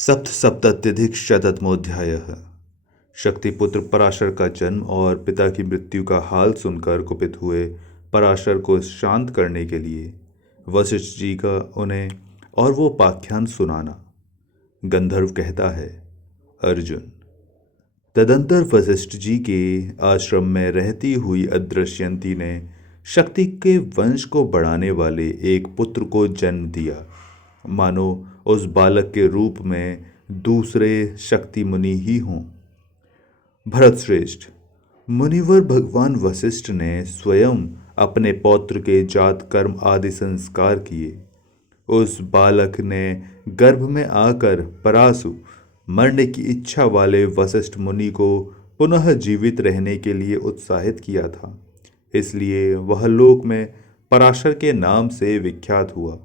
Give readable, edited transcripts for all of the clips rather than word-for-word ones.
सप्तसप्तत्यधिक शतमोध्यायः। शक्तिपुत्र पराशर का जन्म और पिता की मृत्यु का हाल सुनकर कुपित हुए पराशर को शांत करने के लिए वशिष्ठ जी का उन्हें और वो पाख्यान सुनाना। गंधर्व कहता है, अर्जुन, तदंतर वशिष्ठ जी के आश्रम में रहती हुई अदृश्यंती ने शक्ति के वंश को बढ़ाने वाले एक पुत्र को जन्म दिया। मानो उस बालक के रूप में दूसरे शक्ति मुनि ही हों। भरत श्रेष्ठ, मुनिवर भगवान वशिष्ठ ने स्वयं अपने पौत्र के जात कर्म आदि संस्कार किए। उस बालक ने गर्भ में आकर परासु मरने की इच्छा वाले वशिष्ठ मुनि को पुनः जीवित रहने के लिए उत्साहित किया था। इसलिए वह लोक में पराशर के नाम से विख्यात हुआ।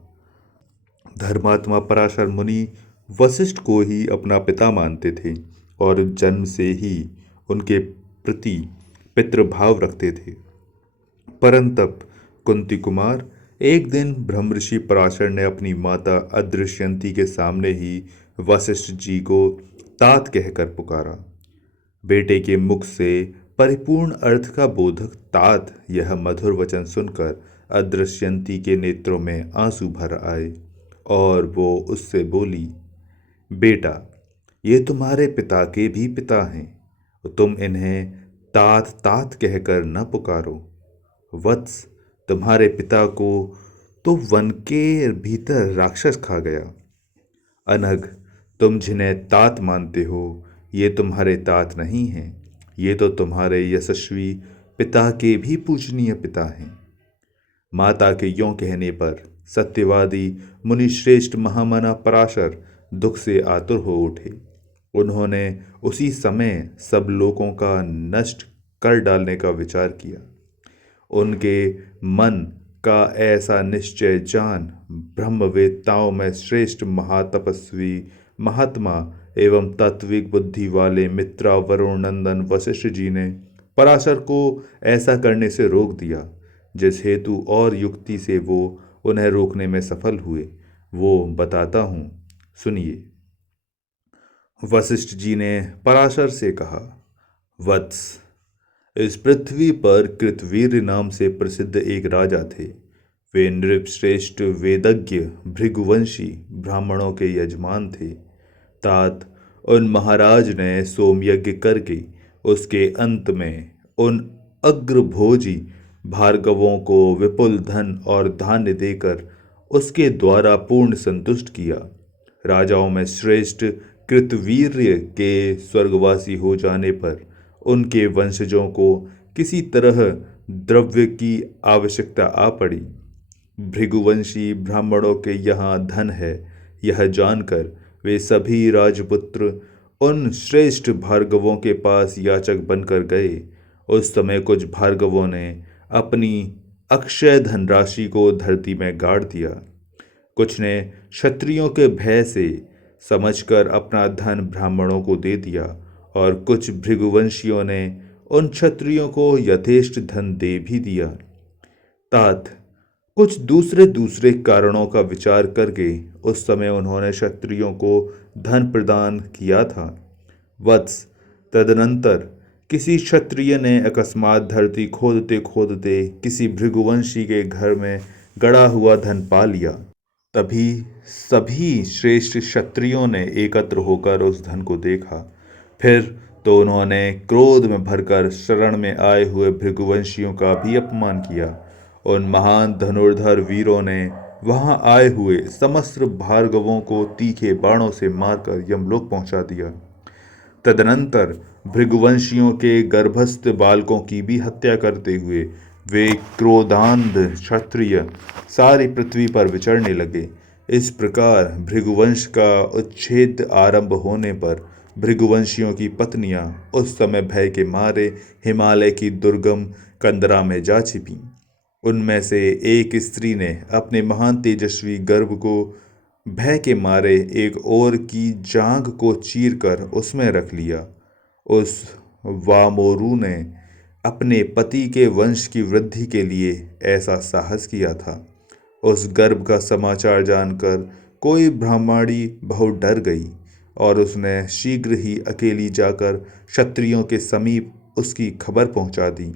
धर्मात्मा पराशर मुनि वशिष्ठ को ही अपना पिता मानते थे और जन्म से ही उनके प्रति पितृभाव रखते थे। परंतप कुंती कुमार, एक दिन ब्रह्मऋषि पराशर ने अपनी माता अदृश्यंती के सामने ही वशिष्ठ जी को तात कहकर पुकारा। बेटे के मुख से परिपूर्ण अर्थ का बोधक तात यह मधुर वचन सुनकर अदृश्यंती के नेत्रों में आंसू भर आए और वो उससे बोली, बेटा, ये तुम्हारे पिता के भी पिता हैं, तुम इन्हें तात तात कहकर न पुकारो। वत्स, तुम्हारे पिता को तो वन के भीतर राक्षस खा गया। अनघ, तुम जिन्हें तात मानते हो ये तुम्हारे तात नहीं हैं, ये तो तुम्हारे यशस्वी पिता के भी पूजनीय पिता हैं। माता के यों कहने पर सत्यवादी मुनिश्रेष्ठ महामना पराशर दुख से आतुर हो उठे। उन्होंने उसी समय सब लोगों का नष्ट कर डालने का विचार किया। उनके मन का ऐसा निश्चय जान ब्रह्मवेत्ताओं में श्रेष्ठ महातपस्वी महात्मा एवं तात्विक बुद्धि वाले मित्रा वरुण नंदन वशिष्ठ जी ने पराशर को ऐसा करने से रोक दिया, जिस हेतु और युक्ति से वो उन्हें रोकने में सफल हुए वो बताता हूँ, सुनिए। वशिष्ठ जी ने पराशर से कहा, वत्स, इस पृथ्वी पर कृतवीर नाम से प्रसिद्ध एक राजा थे। वे नृपश्रेष्ठ वेदज्ञ भृगुवंशी ब्राह्मणों के यजमान थे। तात उन महाराज ने सोमयज्ञ करके उसके अंत में उन अग्रभोजी भार्गवों को विपुल धन और धान्य देकर उसके द्वारा पूर्ण संतुष्ट किया। राजाओं में श्रेष्ठ कृतवीर्य के स्वर्गवासी हो जाने पर उनके वंशजों को किसी तरह द्रव्य की आवश्यकता आ पड़ी। भृगुवंशी ब्राह्मणों के यहाँ धन है, यह जानकर वे सभी राजपुत्र उन श्रेष्ठ भार्गवों के पास याचक बनकर गए। उस समय कुछ भार्गवों ने अपनी अक्षय धनराशि को धरती में गाड़ दिया। कुछ ने क्षत्रियों के भय से समझकर अपना धन ब्राह्मणों को दे दिया और कुछ भृगुवंशियों ने उन क्षत्रियों को यथेष्ट धन दे भी दिया। तात कुछ दूसरे कारणों का विचार करके उस समय उन्होंने क्षत्रियों को धन प्रदान किया था। वत्स, तदनंतर किसी क्षत्रिय ने अकस्मात धरती खोदते खोदते किसी भृगुवंशी के घर में गड़ा हुआ धन पा लिया। तभी सभी श्रेष्ठ क्षत्रियों ने एकत्र होकर उस धन को देखा। फिर तो उन्होंने क्रोध में भरकर शरण में आए हुए भृगुवंशियों का भी अपमान किया। उन महान धनुर्धर वीरों ने वहां आए हुए समस्त भार्गवों को तीखे बाणों से मारकर यमलोक पहुंचा दिया। तदनंतर भृगुवंशियों के गर्भस्थ बालकों की भी हत्या करते हुए वे क्रोधांध क्षत्रिय सारी पृथ्वी पर विचरने लगे। इस प्रकार भृगुवंश का उच्छेद आरंभ होने पर भृगुवंशियों की पत्नियां उस समय भय के मारे हिमालय की दुर्गम कंदरा में जा छिपीं। उनमें से एक स्त्री ने अपने महान तेजस्वी गर्भ को भय के मारे एक ओर की जांघ को चीरकर उसमें रख लिया। उस वामोरु ने अपने पति के वंश की वृद्धि के लिए ऐसा साहस किया था। उस गर्भ का समाचार जानकर कोई ब्राह्मणी बहुत डर गई और उसने शीघ्र ही अकेली जाकर क्षत्रियों के समीप उसकी खबर पहुंचा दी।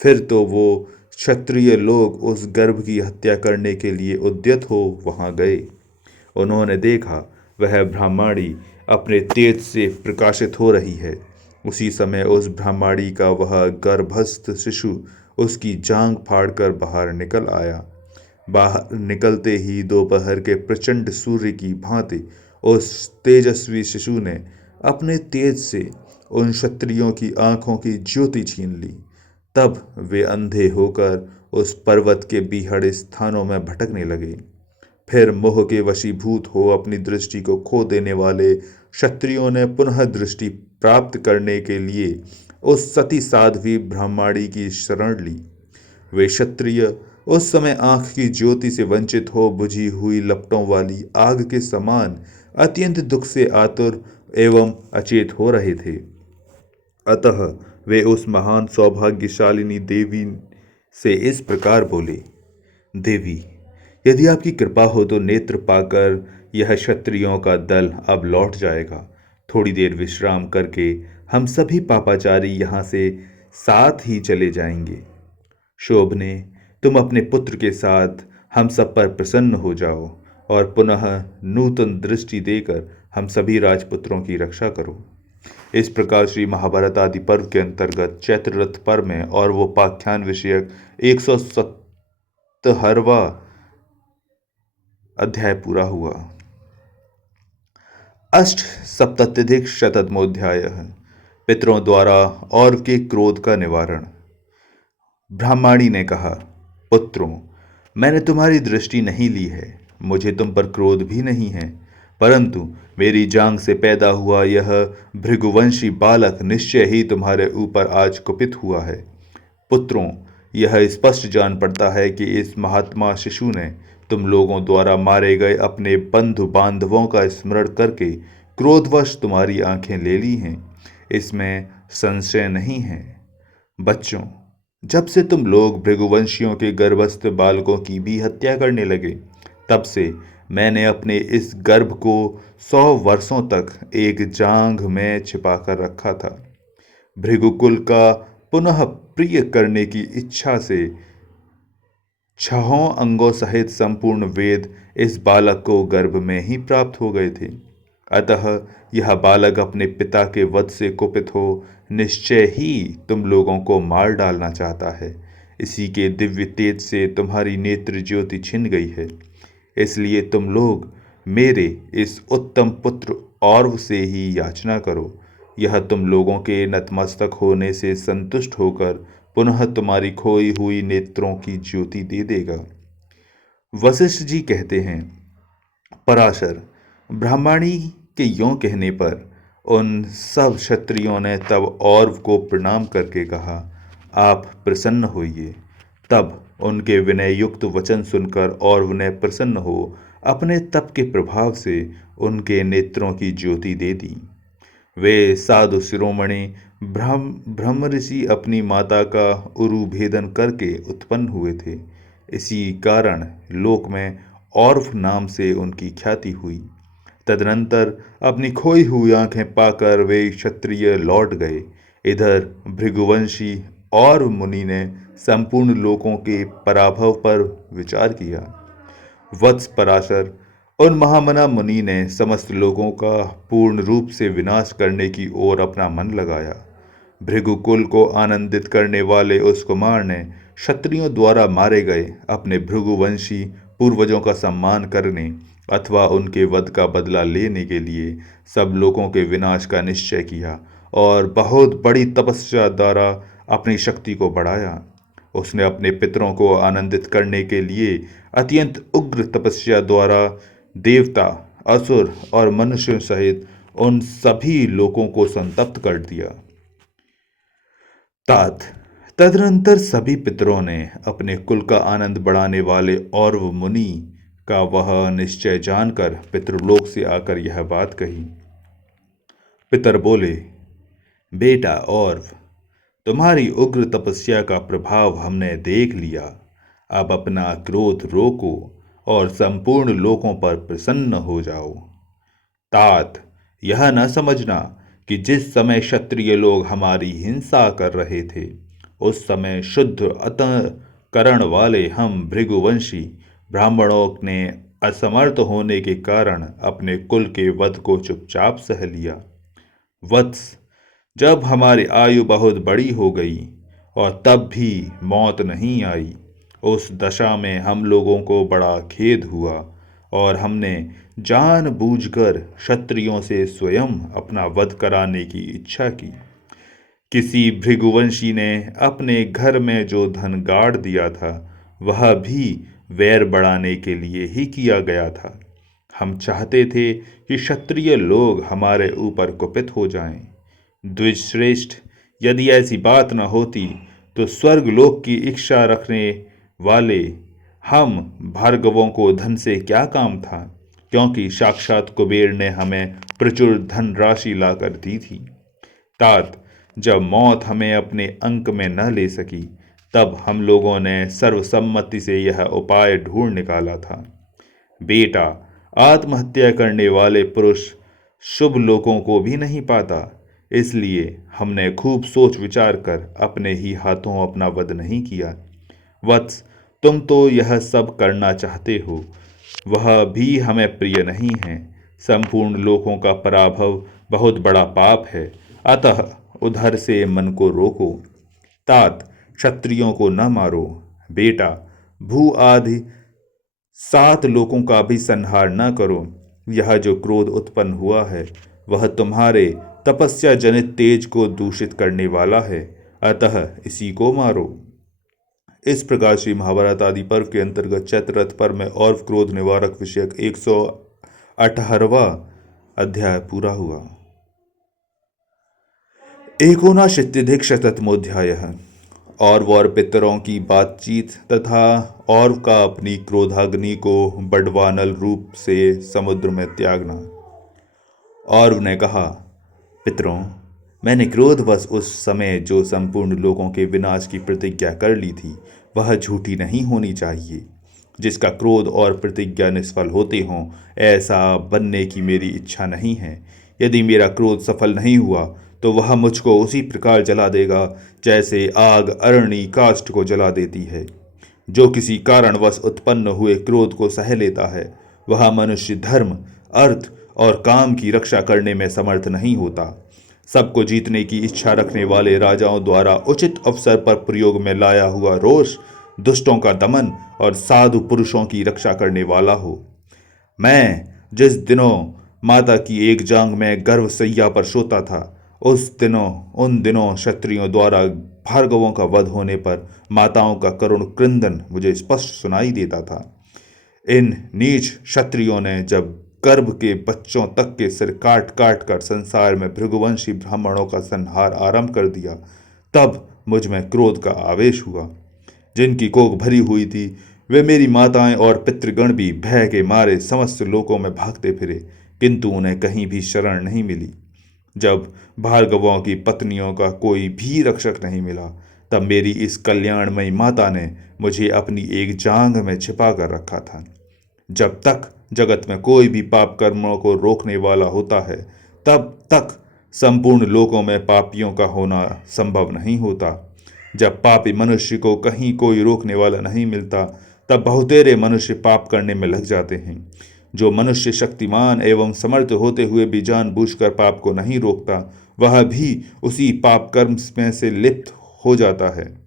फिर तो वो क्षत्रिय लोग उस गर्भ की हत्या करने के लिए उद्यत हो वहां गए। उन्होंने देखा वह ब्राह्मणी अपने तेज से प्रकाशित हो रही है। उसी समय उस ब्राह्मणी का वह गर्भस्थ शिशु उसकी जांघ फाड़कर बाहर निकल आया। बाहर निकलते ही दोपहर के प्रचंड सूर्य की भांति उस तेजस्वी शिशु ने अपने तेज से उन क्षत्रियों की आंखों की ज्योति छीन ली। तब वे अंधे होकर उस पर्वत के बीहड़ स्थानों में भटकने लगे। फिर मोह के वशीभूत हो अपनी दृष्टि को खो देने वाले क्षत्रियों ने पुनः दृष्टि प्राप्त करने के लिए उस सती साध्वी ब्राह्मणी की शरण ली। वे क्षत्रिय उस समय आंख की ज्योति से वंचित हो बुझी हुई लपटों वाली आग के समान अत्यंत दुख से आतुर एवं अचेत हो रहे थे। अतः वे उस महान सौभाग्यशालिनी देवी से इस प्रकार बोले, देवी, यदि आपकी कृपा हो तो नेत्र पाकर यह क्षत्रियों का दल अब लौट जाएगा। थोड़ी देर विश्राम करके हम सभी पापाचारी यहाँ से साथ ही चले जाएंगे। शोभने, तुम अपने पुत्र के साथ हम सब पर प्रसन्न हो जाओ और पुनः नूतन दृष्टि देकर हम सभी राजपुत्रों की रक्षा करो। इस प्रकार श्री महाभारत आदि पर्व के अंतर्गत चैत्र रथ पर्व में और वो पाख्यान विषयक 170वां अध्याय पूरा हुआ। अष्ट सप्तत्यधिक शतमोध्याय। पितरों द्वारा और के क्रोध का निवारण। ब्राह्मणी ने कहा, पुत्रों, मैंने तुम्हारी दृष्टि नहीं ली है, मुझे तुम पर क्रोध भी नहीं है, परंतु मेरी जांग से पैदा हुआ यह भृगुवंशी बालक निश्चय ही तुम्हारे ऊपर आज कुपित हुआ है। पुत्रों, यह स्पष्ट जान पड़ता है कि इस महात्मा शिशु ने तुम लोगों द्वारा मारे गए अपने बंधु बांधवों का स्मरण करके क्रोधवश तुम्हारी आंखें ले ली हैं, इसमें संशय नहीं है। बच्चों, जब से तुम लोग भृगुवंशियों के गर्भस्थ बालकों की भी हत्या करने लगे, तब से मैंने अपने इस गर्भ को 100 वर्षों तक एक जांघ में छिपाकर रखा था। भृगुकुल का पुनः प्रिय करने की इच्छा से 6 अंगों सहित संपूर्ण वेद इस बालक को गर्भ में ही प्राप्त हो गए थे। अतः यह बालक अपने पिता के वध से कुपित हो निश्चय ही तुम लोगों को मार डालना चाहता है। इसी के दिव्य तेज से तुम्हारी नेत्र ज्योति छिन गई है। इसलिए तुम लोग मेरे इस उत्तम पुत्र औरव से ही याचना करो। यह तुम लोगों के नतमस्तक होने से संतुष्ट होकर पुनः तुम्हारी खोई हुई नेत्रों की ज्योति दे देगा। वशिष्ठ जी कहते हैं, पराशर, ब्राह्मणी के यों कहने पर उन सब क्षत्रियों ने तब औरव को प्रणाम करके कहा, आप प्रसन्न होइए। तब उनके विनय युक्त वचन सुनकर औरव ने प्रसन्न हो अपने तप के प्रभाव से उनके नेत्रों की ज्योति दे दी। वे साधु शिरोमणि ब्रह्म ऋषि अपनी माता का उरु भेदन करके उत्पन्न हुए थे। इसी कारण लोक में औरव नाम से उनकी ख्याति हुई। तदनंतर अपनी खोई हुई आंखें पाकर वे क्षत्रिय लौट गए। इधर भृगुवंशी और मुनि ने संपूर्ण लोकों के पराभव पर विचार किया। वत्स पराशर, उन महामना मुनि ने समस्त लोगों का पूर्ण रूप से विनाश करने की ओर अपना मन लगाया। भृगुकुल को आनंदित करने वाले उस कुमार ने क्षत्रियों द्वारा मारे गए अपने भृगुवंशी पूर्वजों का सम्मान करने अथवा उनके वध का बदला लेने के लिए सब लोगों के विनाश का निश्चय किया और बहुत बड़ी तपस्या द्वारा अपनी शक्ति को बढ़ाया। उसने अपने पितरों को आनंदित करने के लिए अत्यंत उग्र तपस्या द्वारा देवता, असुर और मनुष्यों सहित उन सभी लोगों को संतप्त कर दिया। तात तदनंतर सभी पितरों ने अपने कुल का आनंद बढ़ाने वाले औरव मुनि का वह निश्चय जानकर पितृलोक से आकर यह बात कही। पितर बोले, बेटा औरव, तुम्हारी उग्र तपस्या का प्रभाव हमने देख लिया। अब अपना क्रोध रोको और संपूर्ण लोकों पर प्रसन्न हो जाओ। तात, यह न समझना कि जिस समय क्षत्रिय लोग हमारी हिंसा कर रहे थे, उस समय शुद्ध अंतःकरण वाले हम भृगुवंशी ब्राह्मणों ने असमर्थ होने के कारण अपने कुल के वध को चुपचाप सह लिया। वत्स, जब हमारी आयु बहुत बड़ी हो गई और तब भी मौत नहीं आई, उस दशा में हम लोगों को बड़ा खेद हुआ और हमने जानबूझकर क्षत्रियों से स्वयं अपना वध कराने की इच्छा की। किसी भृगुवंशी ने अपने घर में जो धन गाड़ दिया था, वह भी वैर बढ़ाने के लिए ही किया गया था। हम चाहते थे कि क्षत्रिय लोग हमारे ऊपर कुपित हो जाएं। द्विजश्रेष्ठ, यदि ऐसी बात न होती तो स्वर्गलोक की इच्छा रखने वाले हम भार्गवों को धन से क्या काम था, क्योंकि साक्षात कुबेर ने हमें प्रचुर धनराशि लाकर दी थी। तात, जब मौत हमें अपने अंक में न ले सकी, तब हम लोगों ने सर्वसम्मति से यह उपाय ढूंढ निकाला था। बेटा, आत्महत्या करने वाले पुरुष शुभ लोगों को भी नहीं पाता, इसलिए हमने खूब सोच विचार कर अपने ही हाथों अपना वध नहीं किया। वत्स, तुम तो यह सब करना चाहते हो, वह भी हमें प्रिय नहीं है। संपूर्ण लोकों का पराभव बहुत बड़ा पाप है, अतः उधर से मन को रोको। तात, क्षत्रियों को न मारो। बेटा, भू आदि 7 लोकों का भी संहार न करो। यह जो क्रोध उत्पन्न हुआ है, वह तुम्हारे तपस्या जनित तेज को दूषित करने वाला है, अतः इसी को मारो। इस प्रकार श्री महाभारत आदि पर्व के अंतर्गत चैत्र रथ पर्व में और क्रोध निवारक विषयक 118वां अध्याय पूरा हुआ। एकोनाशीत्यधिकशतमोऽध्यायः। और पितरों की बातचीत तथा और का अपनी क्रोधाग्नि को बड़वानल रूप से समुद्र में त्यागना। और ने कहा, पितरों, मैंने क्रोधवश उस समय जो संपूर्ण लोगों के विनाश की प्रतिज्ञा कर ली थी, वह झूठी नहीं होनी चाहिए। जिसका क्रोध और प्रतिज्ञा निष्फल होते हों, ऐसा बनने की मेरी इच्छा नहीं है। यदि मेरा क्रोध सफल नहीं हुआ तो वह मुझको उसी प्रकार जला देगा जैसे आग अरणी काष्ठ को जला देती है। जो किसी कारणवश उत्पन्न हुए क्रोध को सह लेता है, वह मनुष्य धर्म, अर्थ और काम की रक्षा करने में समर्थ नहीं होता। सबको जीतने की इच्छा रखने वाले राजाओं द्वारा उचित अवसर पर प्रयोग में लाया हुआ रोष दुष्टों का दमन और साधु पुरुषों की रक्षा करने वाला हो। मैं जिस दिनों माता की एक जांग में गर्भ सैया पर सोता था, उन दिनों क्षत्रियों द्वारा भार्गवों का वध होने पर माताओं का करुण क्रंदन मुझे स्पष्ट सुनाई देता था। इन नीच क्षत्रियों ने जब गर्भ के बच्चों तक के सिर काट काट कर संसार में भृगुवंशी ब्राह्मणों का संहार आरंभ कर दिया, तब मुझ में क्रोध का आवेश हुआ। जिनकी कोख भरी हुई थी, वे मेरी माताएं और पितृगण भी भय के मारे समस्त लोकों में भागते फिरे, किंतु उन्हें कहीं भी शरण नहीं मिली। जब भार्गवों की पत्नियों का कोई भी रक्षक नहीं मिला, तब मेरी इस कल्याणमयी माता ने मुझे अपनी एक जांघ में छिपा कर रखा था। जब तक जगत में कोई भी पाप कर्मों को रोकने वाला होता है, तब तक संपूर्ण लोकों में पापियों का होना संभव नहीं होता। जब पापी मनुष्य को कहीं कोई रोकने वाला नहीं मिलता, तब बहुतेरे मनुष्य पाप करने में लग जाते हैं। जो मनुष्य शक्तिमान एवं समर्थ होते हुए भी जानबूझकर पाप को नहीं रोकता, वह भी उसी पाप कर्म में से लिप्त हो जाता है।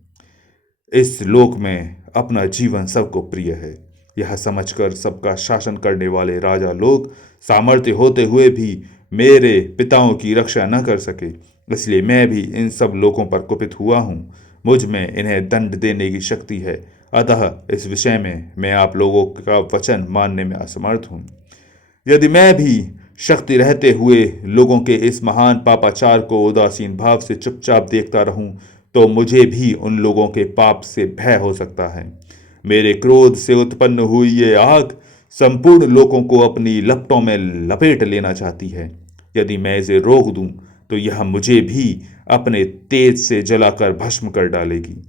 इस लोक में अपना जीवन सबको प्रिय है। यह समझकर सबका शासन करने वाले राजा लोग सामर्थ्य होते हुए भी मेरे पिताओं की रक्षा न कर सके, इसलिए मैं भी इन सब लोगों पर कुपित हुआ हूँ। मुझ में इन्हें दंड देने की शक्ति है, अतः इस विषय में मैं आप लोगों का वचन मानने में असमर्थ हूँ। यदि मैं भी शक्ति रहते हुए लोगों के इस महान पापाचार को उदासीन भाव से चुपचाप देखता रहूं, तो मुझे भी उन लोगों के पाप से भय हो सकता है। मेरे क्रोध से उत्पन्न हुई ये आग संपूर्ण लोगों को अपनी लपटों में लपेट लेना चाहती है। यदि मैं इसे रोक दूं, तो यह मुझे भी अपने तेज से जलाकर भस्म कर डालेगी।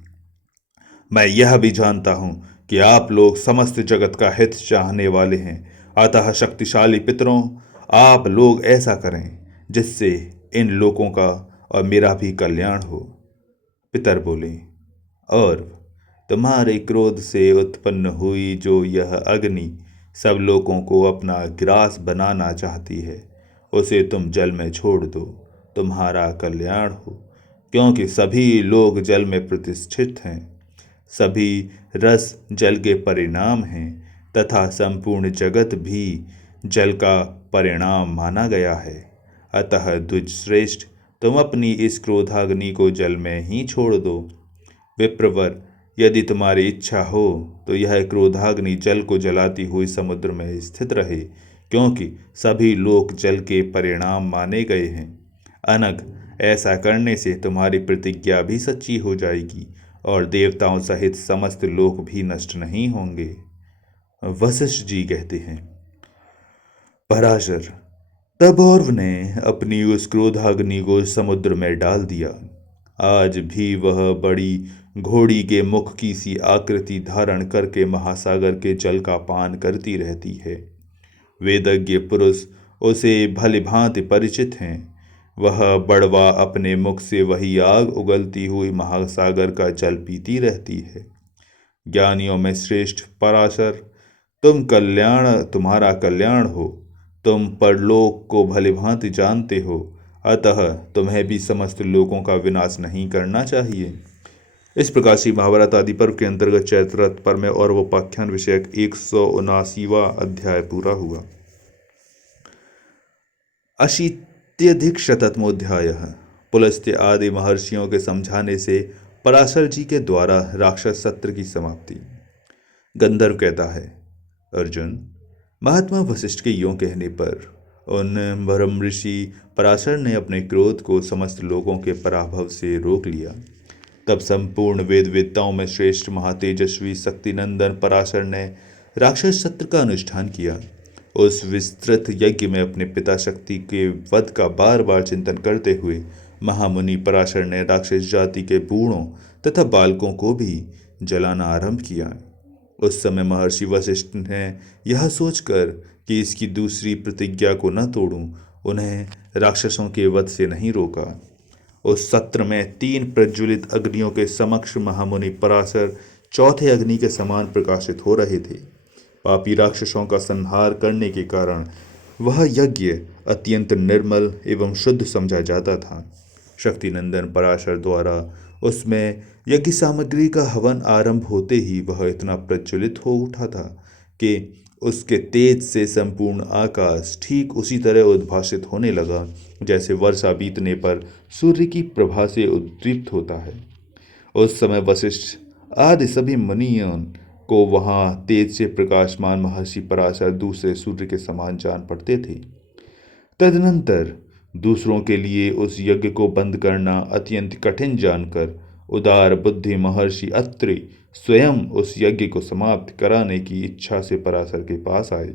मैं यह भी जानता हूं कि आप लोग समस्त जगत का हित चाहने वाले हैं, अतः शक्तिशाली पितरों, आप लोग ऐसा करें जिससे इन लोगों का और मेरा भी कल्याण हो। पितर बोले, और तुम्हारे क्रोध से उत्पन्न हुई जो यह अग्नि सब लोगों को अपना ग्रास बनाना चाहती है, उसे तुम जल में छोड़ दो, तुम्हारा कल्याण हो। क्योंकि सभी लोग जल में प्रतिष्ठित हैं, सभी रस जल के परिणाम हैं तथा संपूर्ण जगत भी जल का परिणाम माना गया है। अतः द्विजश्रेष्ठ, तुम अपनी इस क्रोधाग्नि को जल में ही छोड़ दो। विप्रवर, यदि तुम्हारी इच्छा हो तो यह क्रोधाग्नि जल को जलाती हुई समुद्र में स्थित रहे, क्योंकि सभी लोग जल के परिणाम माने गए हैं। अनग, ऐसा करने से तुम्हारी प्रतिज्ञा भी सच्ची हो जाएगी और देवताओं सहित समस्त लोग भी नष्ट नहीं होंगे। वशिष्ठ जी कहते हैं, पराशर, तब औरव ने अपनी उस क्रोधाग्नि को समुद्र में डाल दिया। आज भी वह बड़ी घोड़ी के मुख की सी आकृति धारण करके महासागर के जल का पान करती रहती है। वेदज्ञ पुरुष उसे भली भांति परिचित हैं। वह बड़वा अपने मुख से वही आग उगलती हुई महासागर का जल पीती रहती है। ज्ञानियों में श्रेष्ठ पराशर, तुम्हारा कल्याण हो। तुम परलोक को भली भांति जानते हो, अतः तुम्हें भी समस्त लोगों का विनाश नहीं करना चाहिए। इस प्रकार से महाभारत आदि पर्व के अंतर्गत चैत्र रथ पर्व में और उपाख्यान विषयक 179वां अध्याय पूरा हुआ। 80अधिक पुलस्त्य आदि महर्षियों के समझाने से पराशर जी के द्वारा राक्षस सत्र की समाप्ति। गंधर्व कहता है, अर्जुन, महात्मा वशिष्ठ के यों कहने पर उन ब्रह्म ऋषि पराशर ने अपने क्रोध को समस्त लोगों के पराभव से रोक लिया। तब संपूर्ण वेदवेत्ताओं में श्रेष्ठ महातेजस्वी शक्तिनंदन पराशर ने राक्षस सत्र का अनुष्ठान किया। उस विस्तृत यज्ञ में अपने पिता शक्ति के वध का बार बार चिंतन करते हुए महामुनि पराशर ने राक्षस जाति के बूढ़ों तथा बालकों को भी जलाना आरंभ किया। उस समय महर्षि वशिष्ठ ने यह सोचकर कि इसकी दूसरी प्रतिज्ञा को न तोड़ूं, उन्हें राक्षसों के वध से नहीं रोका। उस सत्र में 3 प्रज्वलित अग्नियों के समक्ष महामुनि पराशर चौथे अग्नि के समान प्रकाशित हो रहे थे। पापी राक्षसों का संहार करने के कारण वह यज्ञ अत्यंत निर्मल एवं शुद्ध समझा जाता था। शक्तिनंदन पराशर द्वारा उसमें यज्ञ सामग्री का हवन आरंभ होते ही वह इतना प्रज्वलित हो उठा था कि उसके तेज से संपूर्ण आकाश ठीक उसी तरह उद्भासित होने लगा जैसे वर्षा बीतने पर सूर्य की प्रभा से उद्दीप्त होता है। उस समय वशिष्ठ आदि सभी मुनियों को वहां तेज से प्रकाशमान महर्षि पराशर दूसरे सूर्य के समान जान पड़ते थे। तदनंतर दूसरों के लिए उस यज्ञ को बंद करना अत्यंत कठिन जानकर उदार बुद्धि महर्षि अत्रि स्वयं उस यज्ञ को समाप्त कराने की इच्छा से पराशर के पास आए।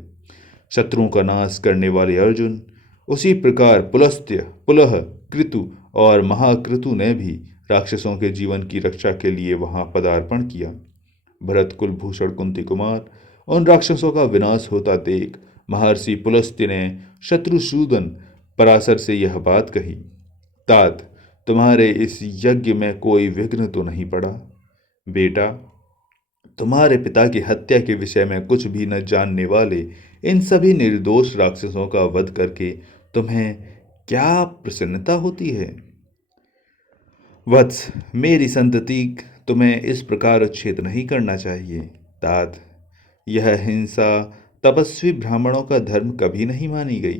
शत्रुओं का नाश करने वाले अर्जुन, उसी प्रकार पुलस्त्य, पुलह, कृतु और महाकृतु ने भी राक्षसों के जीवन की रक्षा के लिए वहां पदार्पण किया। भरत कुलभूषण कुंती कुमार उन राक्षसों का विनाश होता देख महर्षि पुलस्त्य ने शत्रुसूदन पराशर से यह बात कही, तात, तुम्हारे इस यज्ञ में कोई विघ्न तो नहीं पड़ा? बेटा, तुम्हारे पिता की हत्या के विषय में कुछ भी न जानने वाले इन सभी निर्दोष राक्षसों का वध करके तुम्हें क्या प्रसन्नता होती है? वत्स, मेरी संतति तुम्हें इस प्रकार उच्छेद नहीं करना चाहिए। तात, यह हिंसा तपस्वी ब्राह्मणों का धर्म कभी नहीं मानी गई।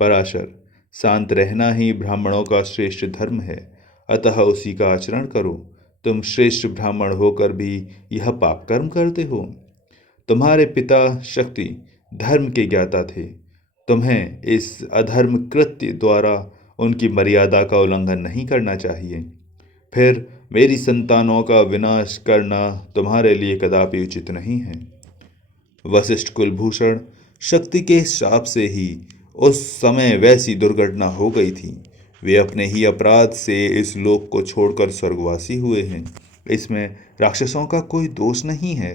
पराशर, शांत रहना ही ब्राह्मणों का श्रेष्ठ धर्म है, अतः उसी का आचरण करो। तुम श्रेष्ठ ब्राह्मण होकर भी यह पाप कर्म करते हो। तुम्हारे पिता शक्ति धर्म के ज्ञाता थे। तुम्हें इस अधर्म कृत्य द्वारा उनकी मर्यादा का उल्लंघन नहीं करना चाहिए। फिर मेरी संतानों का विनाश करना तुम्हारे लिए कदापि उचित नहीं है। वशिष्ठ कुलभूषण, शक्ति के शाप से ही उस समय वैसी दुर्घटना हो गई थी। वे अपने ही अपराध से इस लोक को छोड़कर स्वर्गवासी हुए हैं। इसमें राक्षसों का कोई दोष नहीं है।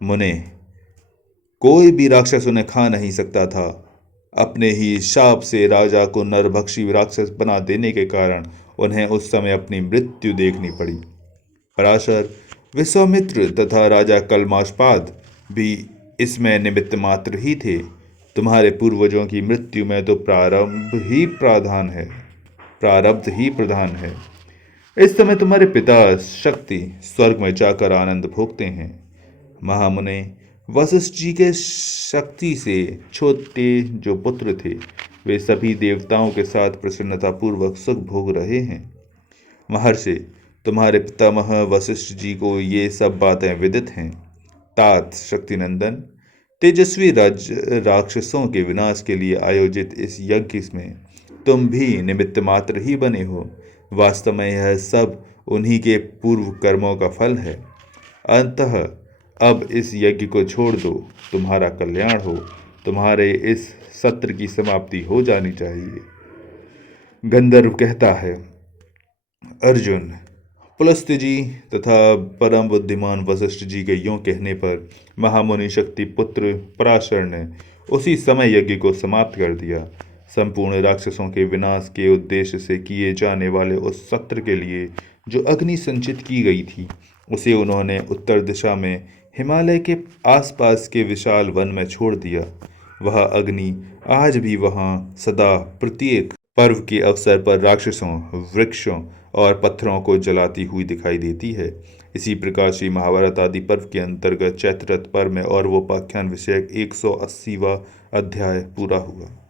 मुने, कोई भी राक्षस उन्हें खा नहीं सकता था। अपने ही शाप से राजा को नरभक्षी राक्षस बना देने के कारण उन्हें उस समय अपनी मृत्यु देखनी पड़ी। पराशर, विश्वामित्र तथा राजा कल्माशपाद भी इसमें निमित्त मात्र ही थे। तुम्हारे पूर्वजों की मृत्यु में तो प्रारब्ध ही प्रधान है। इस समय तुम्हारे पिता शक्ति स्वर्ग में जाकर आनंद भोगते हैं। महामुने वशिष्ठ जी के शक्ति से छोटे जो पुत्र थे, वे सभी देवताओं के साथ प्रसन्नतापूर्वक सुख भोग रहे हैं। महर्षि, तुम्हारे पितामह वशिष्ठ जी को ये सब बातें विदित हैं। तात शक्तिनंदन, तेजस्वी राक्षसों के विनाश के लिए आयोजित इस यज्ञ में तुम भी निमित्त मात्र ही बने हो। वास्तव में यह सब उन्हीं के पूर्व कर्मों का फल है। अतः अब इस यज्ञ को छोड़ दो, तुम्हारा कल्याण हो। तुम्हारे इस सत्र की समाप्ति हो जानी चाहिए। गंधर्व कहता है, अर्जुन, पुलस्त्य जी तथा परम बुद्धिमान वशिष्ठ जी के यों कहने पर महामुनि शक्ति पुत्र पराशर ने उसी समय यज्ञ को समाप्त कर दिया। संपूर्ण राक्षसों के विनाश के उद्देश्य से किए जाने वाले उस सत्र के लिए जो अग्नि संचित की गई थी, उसे उन्होंने उत्तर दिशा में हिमालय के आसपास के विशाल वन में छोड़ दिया। वह अग्नि आज भी वहाँ सदा प्रत्येक पर्व के अवसर पर राक्षसों, वृक्षों और पत्थरों को जलाती हुई दिखाई देती है। इसी प्रकार श्री महाभारत आदि पर्व के अंतर्गत चैत्र रथ पर्व में और वो उपाख्यान विषयक 180वां अध्याय पूरा हुआ।